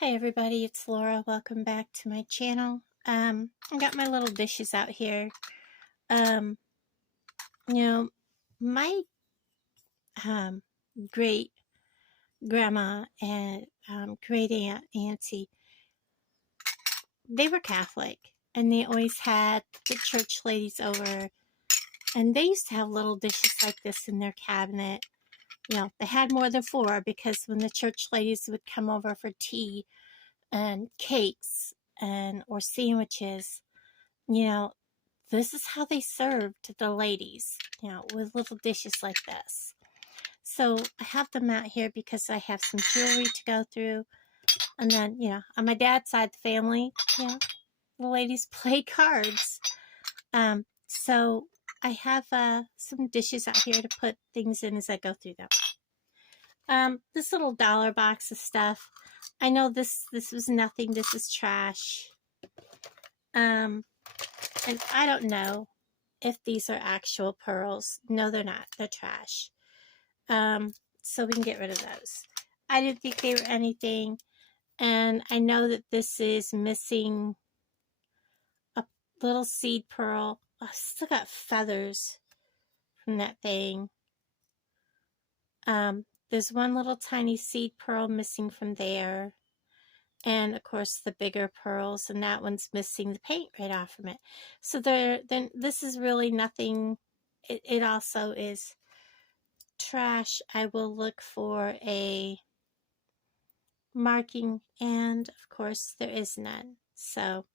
Hi everybody, it's Laura. Welcome back to my channel. I got my little dishes out here. Um, my great grandma and great aunt Auntie, they were Catholic, and they always had the church ladies over, and they used to have little dishes like this in their cabinet. They had more than four because when the church ladies would come over for tea and cakes or sandwiches, this is how they served the ladies, with little dishes like this. So I have them out here because I have some jewelry to go through. And then, on my dad's side of the family, the ladies play cards. So I have some dishes out here to put things in as I go through them. This little dollar box of stuff. I know this was nothing. This is trash. And I don't know if these are actual pearls. No, they're not. They're trash. So we can get rid of those. I didn't think they were anything. And I know that this is missing a little seed pearl. I still got feathers from that thing. There's one little tiny seed pearl missing from there. And of course the bigger pearls, and that one's missing the paint right off from it. So then this is really nothing. It also is trash. I will look for a marking, and of course there is none. So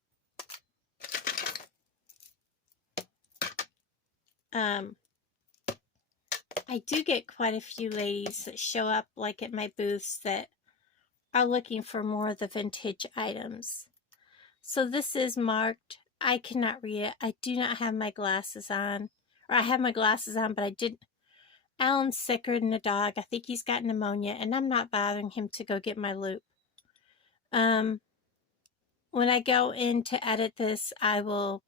I do get quite a few ladies that show up like at my booths that are looking for more of the vintage items. So this is marked. I cannot read it. I do not have my glasses on. Or I have my glasses on, but I didn't. Alan's sicker than a dog. I think he's got pneumonia, and I'm not bothering him to go get my loop. When I go in to edit this, I will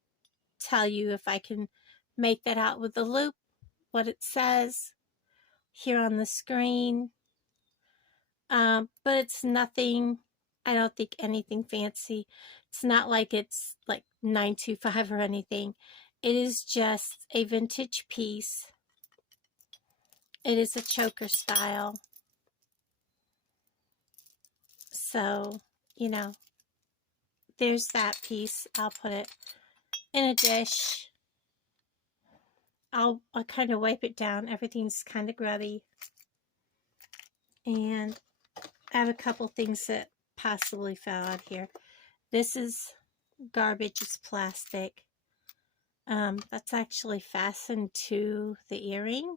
tell you if I can make that out with the loop, what it says here on the screen. But it's nothing, I don't think anything fancy. It's not like it's like 925 or anything. It is just a vintage piece. It is a choker style. So, there's that piece. I'll put it in a dish. I'll kind of wipe it down. Everything's kind of grubby. And I have a couple things that possibly fell out here. This is garbage. It's plastic. That's actually fastened to the earring.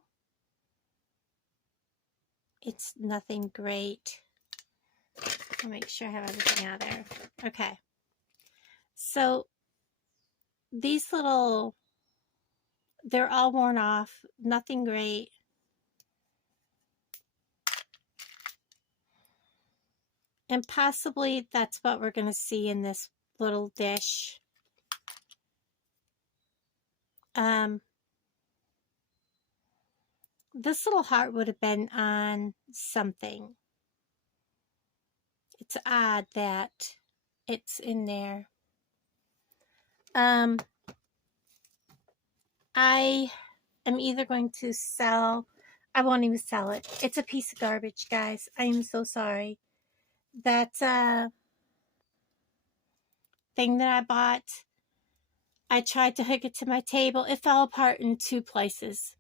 It's nothing great. I'll make sure I have everything out there. Okay. So these little, they're all worn off. Nothing great. And possibly that's what we're going to see in this little dish. This little heart would have been on something. It's odd that it's in there. I am either going to sell, I won't even sell it. It's a piece of garbage, guys. I am so sorry. That thing that I bought, I tried to hook it to my table. It fell apart in two places.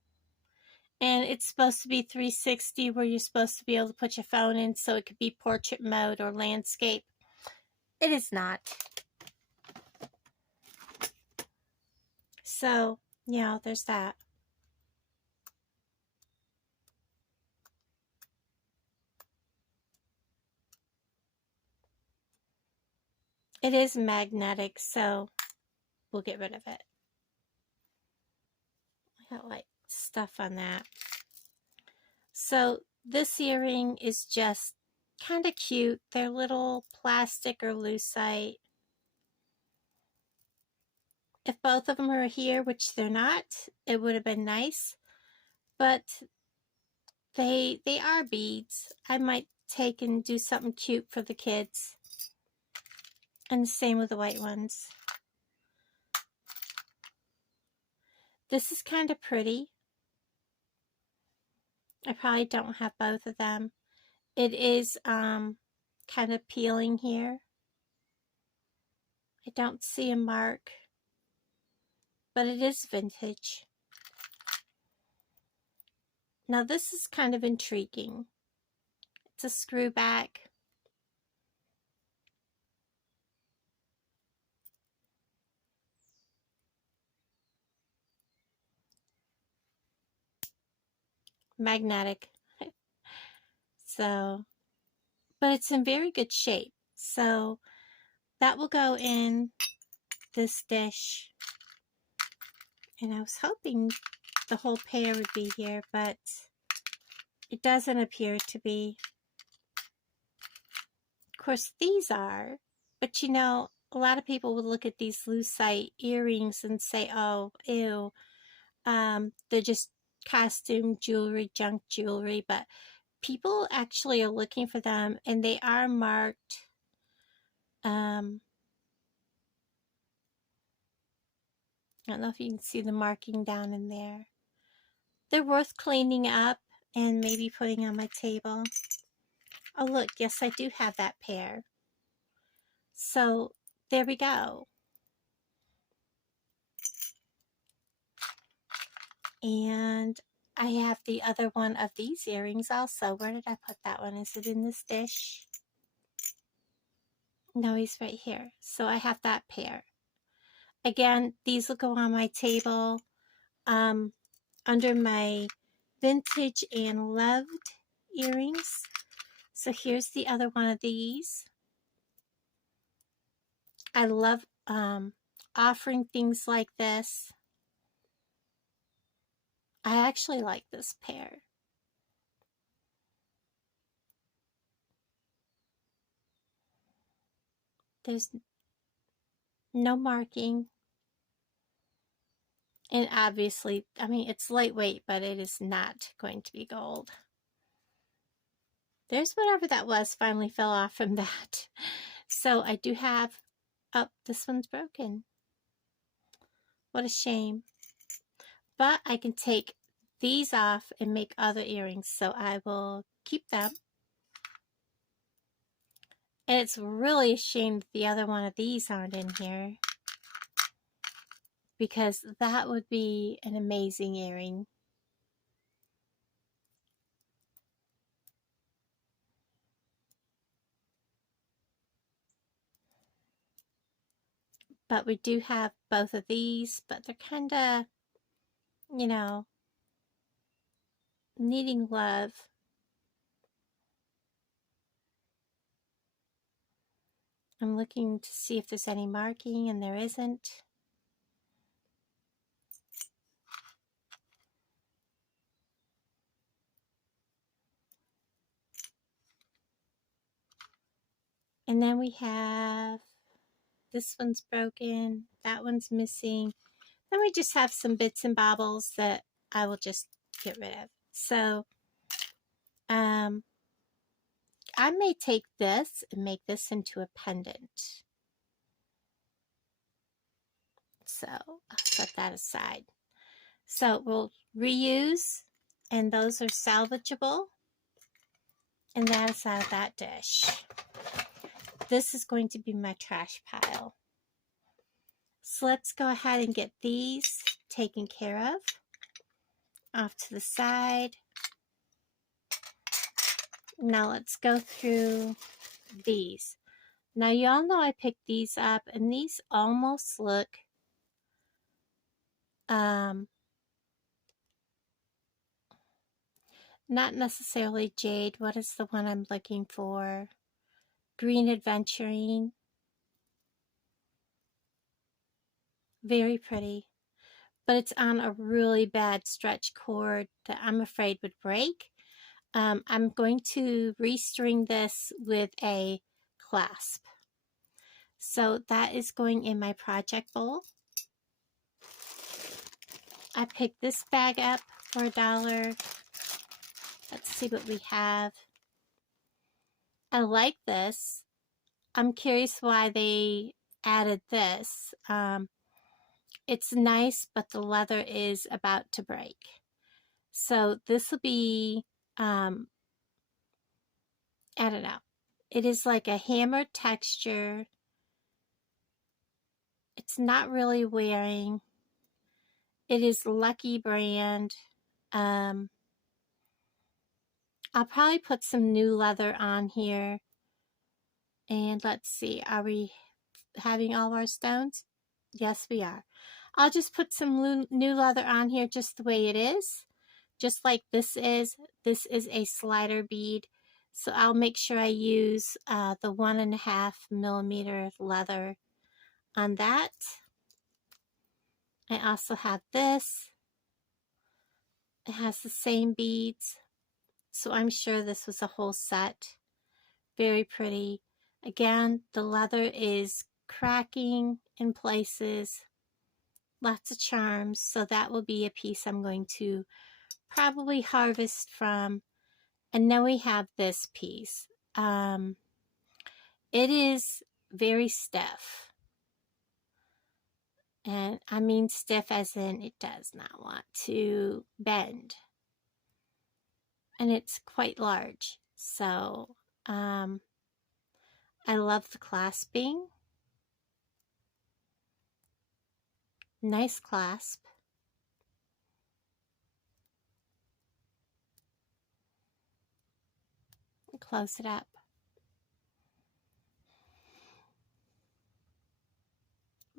And it's supposed to be 360 where you're supposed to be able to put your phone in so it could be portrait mode or landscape. It is not. So, there's that. It is magnetic, so we'll get rid of it. I got like stuff on that. So this earring is just kind of cute. They're little plastic or lucite. If both of them are here, which they're not, it would have been nice. But they are beads. I might take and do something cute for the kids. And the same with the white ones. This is kind of pretty. I probably don't have both of them. It is kind of peeling here. I don't see a mark, but it is vintage. Now this is kind of intriguing. It's a screw back. Magnetic. So, but it's in very good shape. So that will go in this dish. And I was hoping the whole pair would be here, but it doesn't appear to be. Of course, these are, but you know, a lot of people would look at these lucite earrings and say, oh, ew, they're just costume jewelry, junk jewelry, but people actually are looking for them, and they are marked. I don't know if you can see the marking down in there. They're worth cleaning up and maybe putting on my table. Oh, look, yes, I do have that pair. So there we go. And I have the other one of these earrings also. Where did I put that one? Is it in this dish? No, he's right here. So I have that pair. Again, these will go on my table under my vintage and loved earrings. So here's the other one of these. I love offering things like this. I actually like this pair. There's no marking. And obviously, I mean, it's lightweight, but it is not going to be gold. There's whatever that was finally fell off from that. So I do have, oh, this one's broken. What a shame. But I can take these off and make other earrings, so I will keep them. And it's really a shame that the other one of these aren't in here, because that would be an amazing earring. But we do have both of these, but they're kind of, you know, needing love. I'm looking to see if there's any marking, and there isn't. And then we have, this one's broken, that one's missing. Then we just have some bits and bobbles that I will just get rid of. So, I may take this and make this into a pendant. So I'll set that aside. So we'll reuse, and those are salvageable. And that is out of that dish. This is going to be my trash pile. So let's go ahead and get these taken care of. Off to the side. Now let's go through these. Now y'all know I picked these up, and these almost look not necessarily jade. What is the one I'm looking for? Green Adventuring. Very pretty. But it's on a really bad stretch cord that I'm afraid would break. I'm going to restring this with a clasp. So that is going in my project bowl. I picked this bag up for $1. Let's see what we have. I like this. I'm curious why they added this. It's nice, but the leather is about to break. So this will be, I don't know. It is like a hammered texture. It's not really wearing. It is Lucky brand. I'll probably put some new leather on here. And let's see, are we having all our stones? Yes, we are. I'll just put some new leather on here just the way it is. Just like this is. This is a slider bead. So I'll make sure I use the 1.5 millimeter leather on that. I also have this. It has the same beads. So I'm sure this was a whole set. Very pretty. Again, the leather is cracking in places. Lots of charms. So that will be a piece I'm going to probably harvest from. And then we have this piece. It is very stiff. And I mean stiff as in it does not want to bend. And it's quite large. So I love the clasping. Nice clasp. Close it up.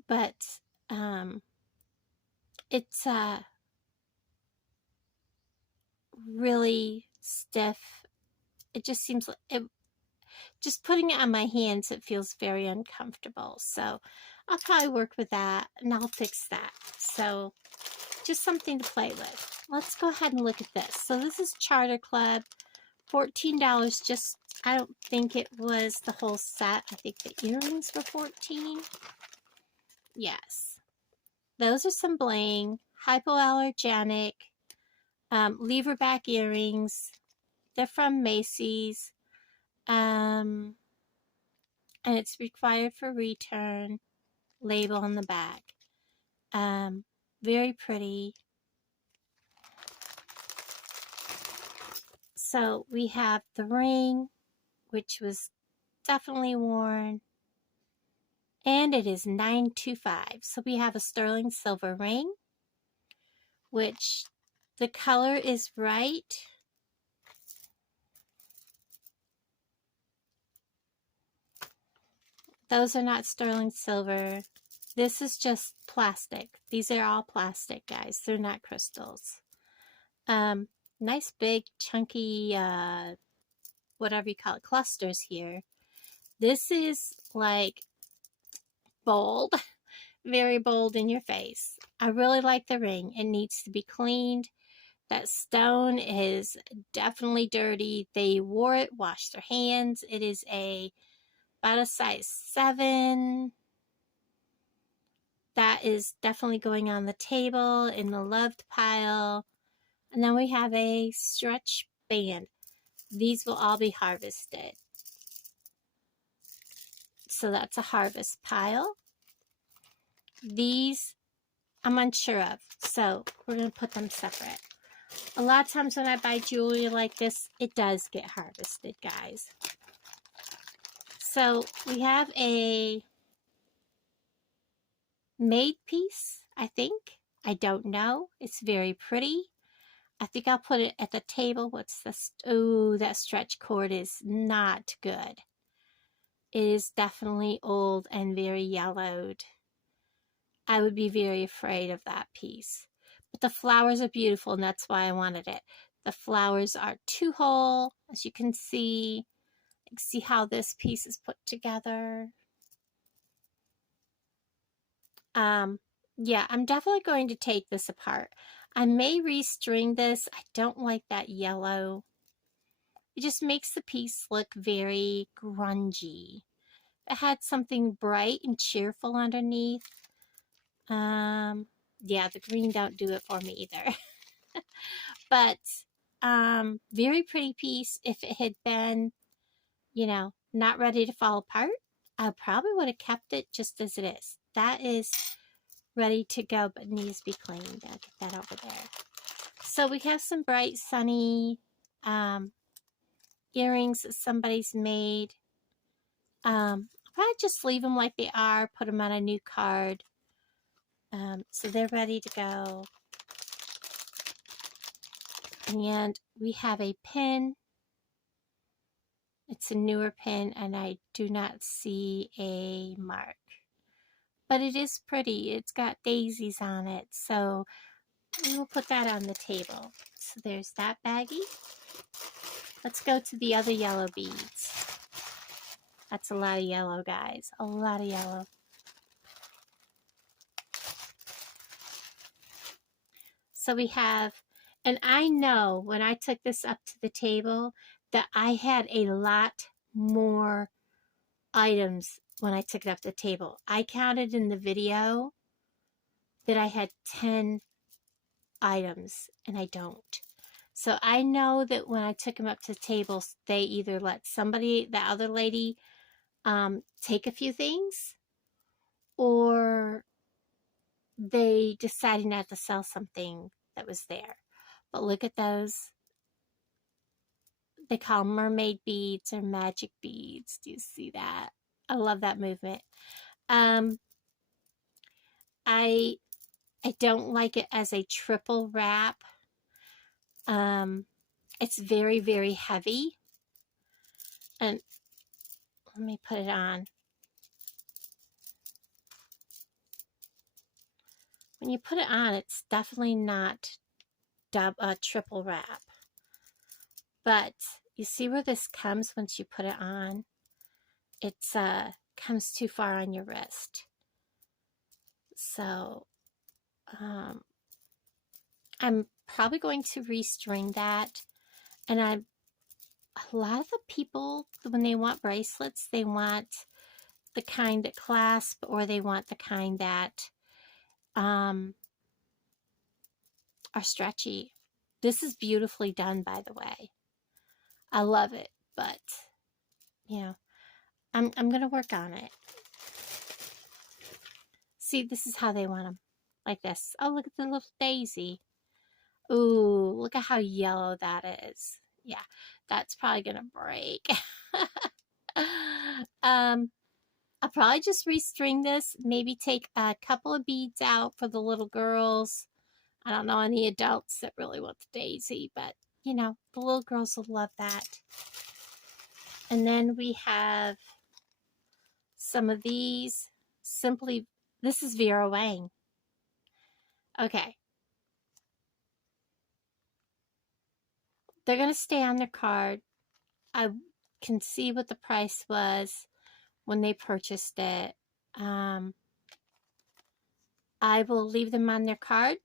But it's really stiff. It just seems like it, just putting it on my hands, it feels very uncomfortable. So I'll probably work with that and I'll fix that. So just something to play with. Let's go ahead and look at this. So this is Charter Club, $14. Just, I don't think it was the whole set. I think the earrings were $14. Yes. Those are some bling, hypoallergenic, lever back earrings. They're from Macy's. And it's required for return. Label on the back. Very pretty. So we have the ring, which was definitely worn. And it is $9.25. So we have a sterling silver ring, which the color is right. Those are not sterling silver. This is just plastic. These are all plastic, guys. They're not crystals. Nice big chunky, whatever you call it, clusters here. This is like bold, very bold in your face. I really like the ring. It needs to be cleaned. That stone is definitely dirty. They wore it, washed their hands. It is about a size 7. That is definitely going on the table in the loved pile. And then we have a stretch band. These will all be harvested. So that's a harvest pile. These I'm unsure of, so we're going to put them separate. A lot of times when I buy jewelry like this, it does get harvested, guys. So we have a made piece, I think. I don't know. It's very pretty. I think I'll put it at the table. What's this? Oh, that stretch cord is not good. It is definitely old and very yellowed. I would be very afraid of that piece. But the flowers are beautiful, and that's why I wanted it. The flowers are 2-hole, as you can see. You can see how this piece is put together. Yeah, I'm definitely going to take this apart. I may restring this. I don't like that yellow. It just makes the piece look very grungy. It had something bright and cheerful underneath. Yeah, the green don't do it for me either. But very pretty piece. If it had been, you know, not ready to fall apart, I probably would have kept it just as it is. That is ready to go, but needs to be cleaned. I'll get that over there. So we have some bright, sunny earrings that somebody's made. I'll probably just leave them like they are, put them on a new card. So they're ready to go. And we have a pin. It's a newer pin, and I do not see a mark. But it is pretty. It's got daisies on it. So we'll put that on the table. So there's that baggie. Let's go to the other yellow beads. That's a lot of yellow, guys. A lot of yellow. So we have, and I know when I took this up to the table that I had a lot more items when I took it up to the table. I counted in the video that I had 10 items, and I don't. So I know that when I took them up to the table, they either let somebody, the other lady, take a few things, or they decided not to sell something that was there. But look at those. They call them mermaid beads or magic beads. Do you see that? I love that movement. I don't like it as a triple wrap. It's very, very heavy. And let me put it on. When you put it on, it's definitely not triple wrap. But you see where this comes once you put it on? It comes too far on your wrist. So I'm probably going to restring that. And a lot of the people, when they want bracelets, they want the kind that clasp, or they want the kind that are stretchy. This is beautifully done, by the way. I love it, but you know, I'm gonna work on it. See, this is how they want them, like this. Oh, look at the little daisy. Ooh, look at how yellow that is. Yeah, that's probably gonna break. I'll probably just restring this, maybe take a couple of beads out for the little girls. I don't know any adults that really want the daisy, but you know, the little girls will love that. And then we have some of these. Simply, this is Vera Wang. Okay. They're going to stay on their card. I can see what the price was when they purchased it. I will leave them on their card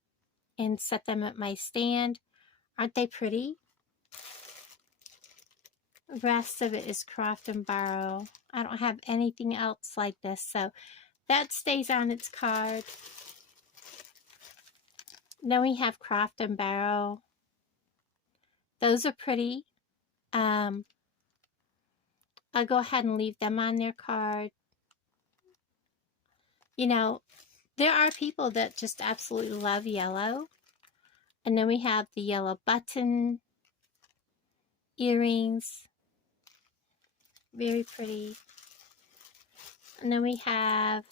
and set them at my stand. Aren't they pretty? The rest of it is craft and borrow. I don't have anything else like this, so that stays on its card. Then we have craft and borrow. Those are pretty. I'll go ahead and leave them on their card. You know, there are people that just absolutely love yellow. And then we have the yellow button earrings. Very pretty. And then we have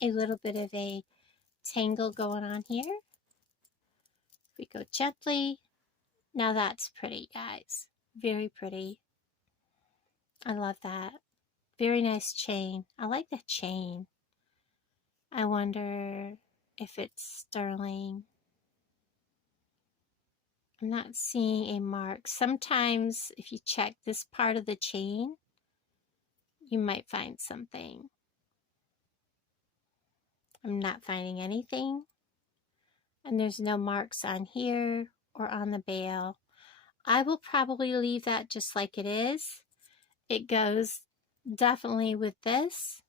a little bit of a tangle going on here. We go gently. Now that's pretty, guys. Very pretty. I love that. Very nice chain. I like that chain. I wonder if it's sterling. I'm not seeing a mark. Sometimes if you check this part of the chain, you might find something. I'm not finding anything. And there's no marks on here or on the bail. I will probably leave that just like it is. It goes definitely with this.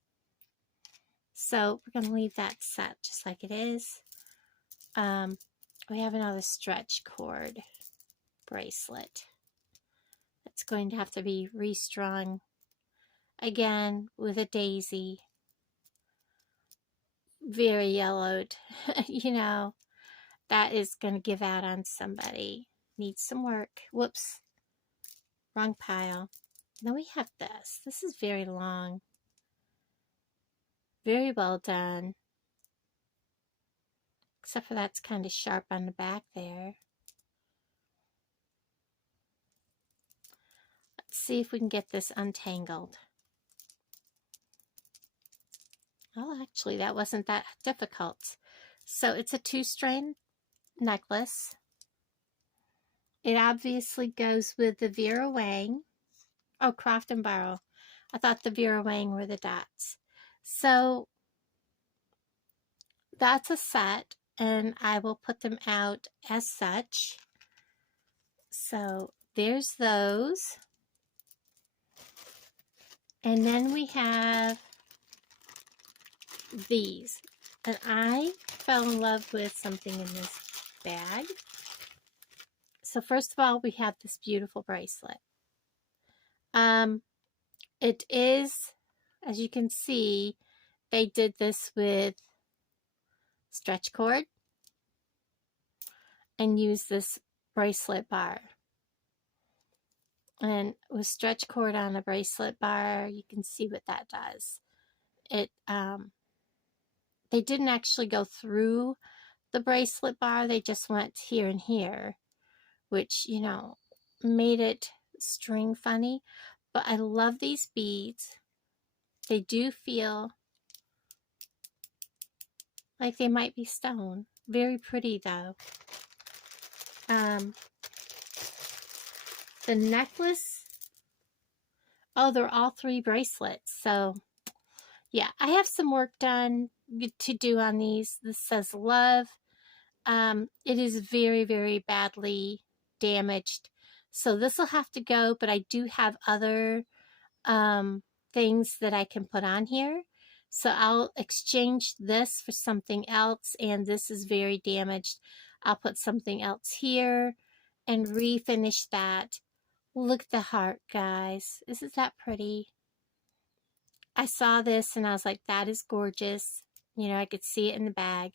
So we're going to leave that set just like it is. We have another stretch cord bracelet. It's going to have to be restrung again with a daisy. Very yellowed. You know, that is going to give out on somebody. Needs some work. Whoops. Wrong pile. Then we have this. This is very long. Very well done. Except for that's kind of sharp on the back there. Let's see if we can get this untangled. Well, actually, that wasn't that difficult. So it's a 2-strand necklace. It obviously goes with the Vera Wang. Oh, Croft and Barrow. I thought the Vera Wang were the dots. So that's a set, and I will put them out as such. So there's those. And then we have these. And I fell in love with something in this bag. So first of all, we have this beautiful bracelet. It is, as you can see, they did this with stretch cord and used this bracelet bar. And with stretch cord on a bracelet bar, you can see what that does. It they didn't actually go through the bracelet bar, they just went here and here, which, you know, made it string funny. But I love these beads. They do feel like they might be stone. Very pretty though. The necklace, oh, they're all 3 bracelets. So yeah, I have some work done to do on these. This says love. It is very, very badly damaged. So this will have to go, but I do have other things that I can put on here. So I'll exchange this for something else, and this is very damaged. I'll put something else here and refinish that. Look at the heart, guys. Isn't that pretty? I saw this and I was like, that is gorgeous. You know, I could see it in the bag.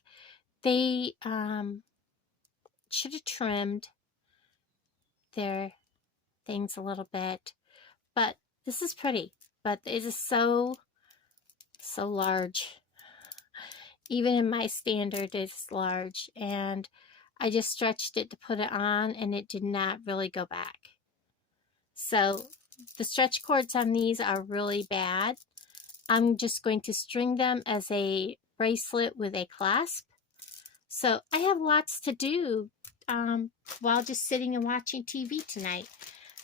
They should have trimmed their things a little bit, but this is pretty. But it is so large. Even in my standard, it's large, and I just stretched it to put it on, and it did not really go back. So the stretch cords on these are really bad. I'm just going to string them as a bracelet with a clasp. So I have lots to do while just sitting and watching TV tonight.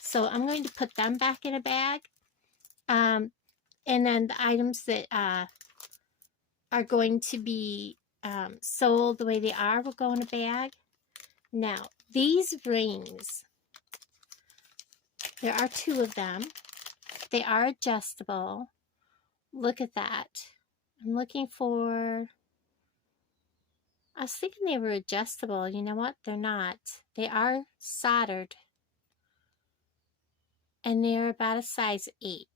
So I'm going to put them back in a bag. And then the items that are going to be sold the way they are will go in a bag. Now, these rings, there are 2 of them. They are adjustable. Look at that. I'm looking for... I was thinking they were adjustable. You know what? They're not. They are soldered. And they're about a size 8.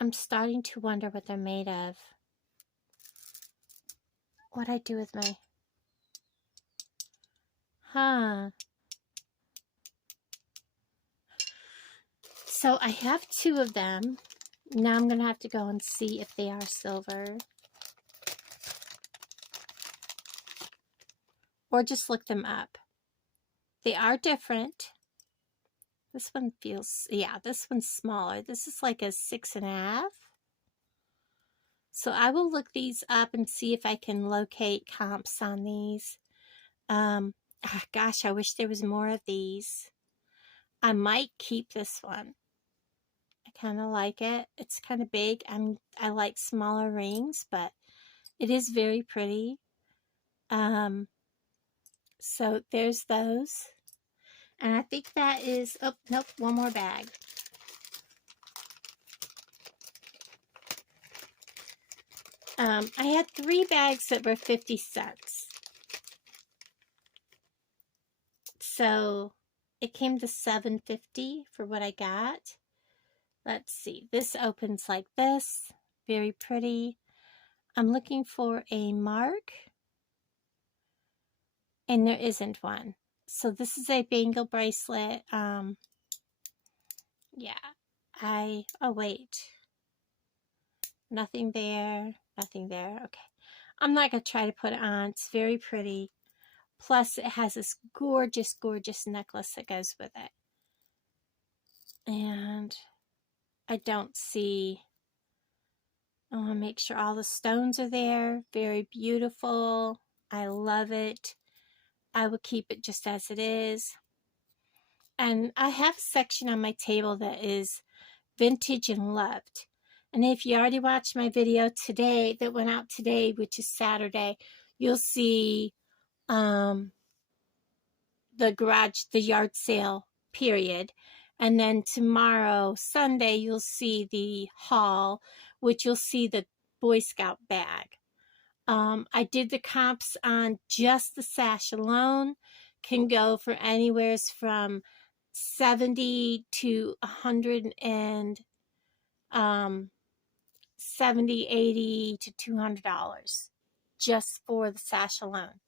I'm starting to wonder what they're made of. What'd I do with my... So I have 2 of them. Now I'm going to have to go and see if they are silver. Or just look them up. They are different. This one feels, yeah, this one's smaller. This is like a 6.5. So I will look these up and see if I can locate comps on these. Gosh, I wish there was more of these. I might keep this one. I kind of like it. It's kind of big. I like smaller rings, but it is very pretty. So there's those. And I think that is, oh, nope, one more bag. I had 3 bags that were 50 cents. So, It came to $7.50 for what I got. Let's see. This opens like this. Very pretty. I'm looking for a mark, and there isn't one. So this is a bangle bracelet. Yeah. Oh wait. Nothing there. Nothing there. Okay. I'm not going to try to put it on. It's very pretty. Plus, it has this gorgeous, gorgeous necklace that goes with it. And I don't see... I want to make sure all the stones are there. Very beautiful. I love it. I will keep it just as it is. And I have a section on my table that is vintage and loved. And if you already watched my video today that went out today, which is Saturday, you'll see the yard sale period. And then tomorrow, Sunday, you'll see the haul, which you'll see the Boy Scout bag. I did the comps on just the sash alone. Can go for anywhere from $70 to $100 and $70, $80 to $200 just for the sash alone.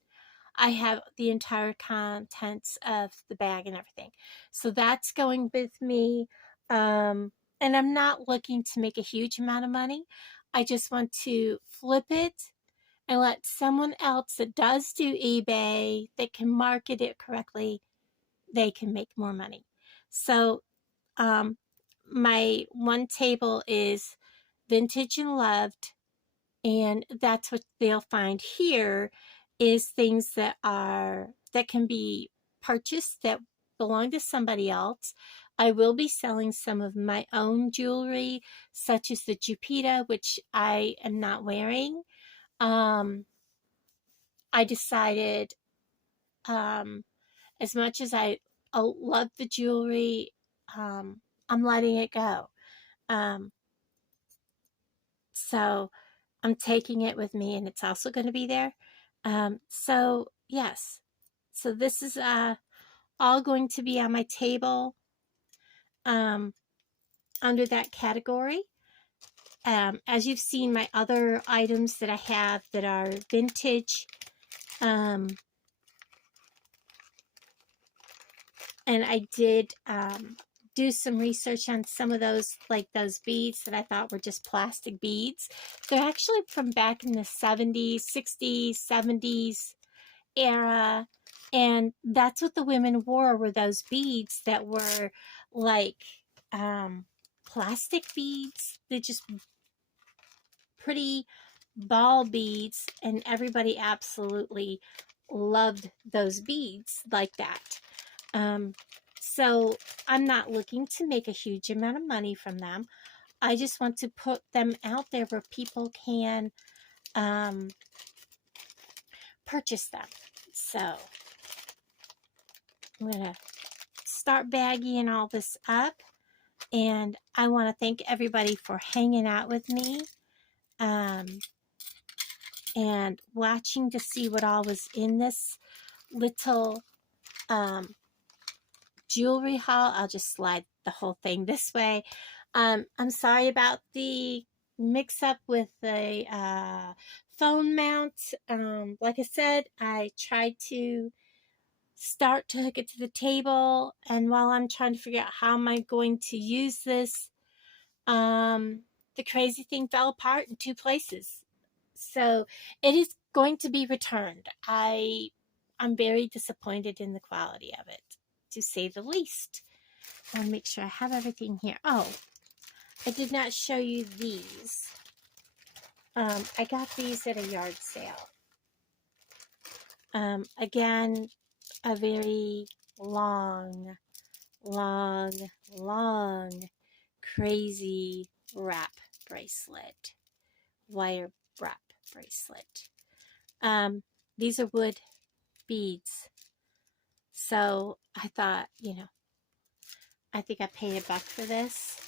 I have the entire contents of the bag and everything. So that's going with me. And I'm not looking to make a huge amount of money. I just want to flip it and let someone else that does do eBay, that can market it correctly, they can make more money. So my one table is vintage and loved, and that's what they'll find here is things that can be purchased that belong to somebody else. I will be selling some of my own jewelry, such as the Jupiter, which I am not wearing. I decided, as much as I love the jewelry, I'm letting it go. So I'm taking it with me, and it's also going to be there. So yes, so this is all going to be on my table under that category. As you've seen, my other items that I have that are vintage, and I did do some research on some of those, like those beads that I thought were just plastic beads. They're actually from back in the 70s, 60s, 70s era. And that's what the women wore, were those beads that were like plastic beads. They're just pretty ball beads, and everybody absolutely loved those beads like that. So I'm not looking to make a huge amount of money from them. I just want to put them out there where people can purchase them. So I'm going to start bagging all this up, and I want to thank everybody for hanging out with me and watching to see what all was in this little jewelry haul. I'll just slide the whole thing this way. I'm sorry about the mix-up with the phone mount. Like I said, I tried to start to hook it to the table, and while I'm trying to figure out how am I going to use this, the crazy thing fell apart in 2 places. So it is going to be returned. I'm very disappointed in the quality of it, to say the least. I want to make sure I have everything here. Oh, I did not show you these. I got these at a yard sale. Again, a very long, crazy wrap bracelet. Wire wrap bracelet. These are wood beads. So I thought, I think I paid $1 for this.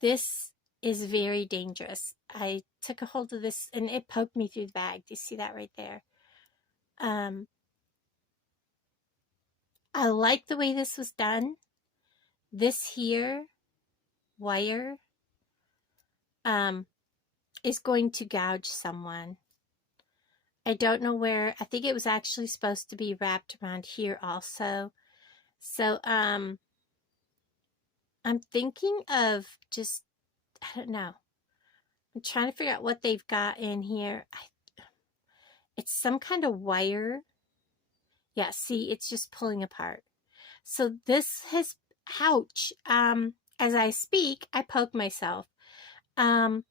This is very dangerous. I took a hold of this and it poked me through the bag. Do you see that right there? I like the way this was done. This here wire is going to gouge someone. I don't know where. I think it was actually supposed to be wrapped around here also. So I'm thinking of just, I don't know. I'm trying to figure out what they've got in here. It's some kind of wire. Yeah, see, it's just pulling apart. So this has, ouch. As I speak, I poke myself. I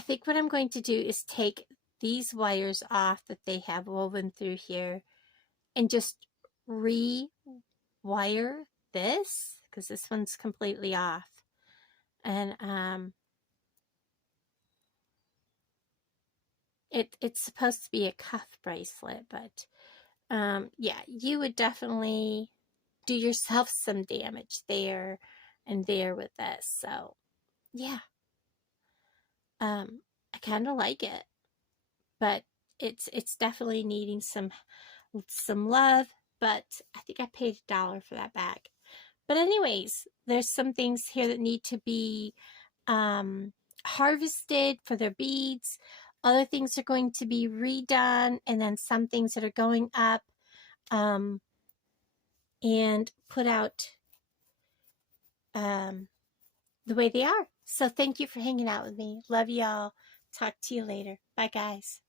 think what I'm going to do is take these wires off that they have woven through here and just rewire this, because this one's completely off. And it's supposed to be a cuff bracelet, but yeah, you would definitely do yourself some damage there and there with this. So yeah, I kind of like it, but it's definitely needing some love. But I think I paid $1 for that bag. But anyways, there's some things here that need to be harvested for their beads. Other things are going to be redone, and then some things that are going up and put out the way they are. So thank you for hanging out with me. Love y'all. Talk to you later. Bye, guys.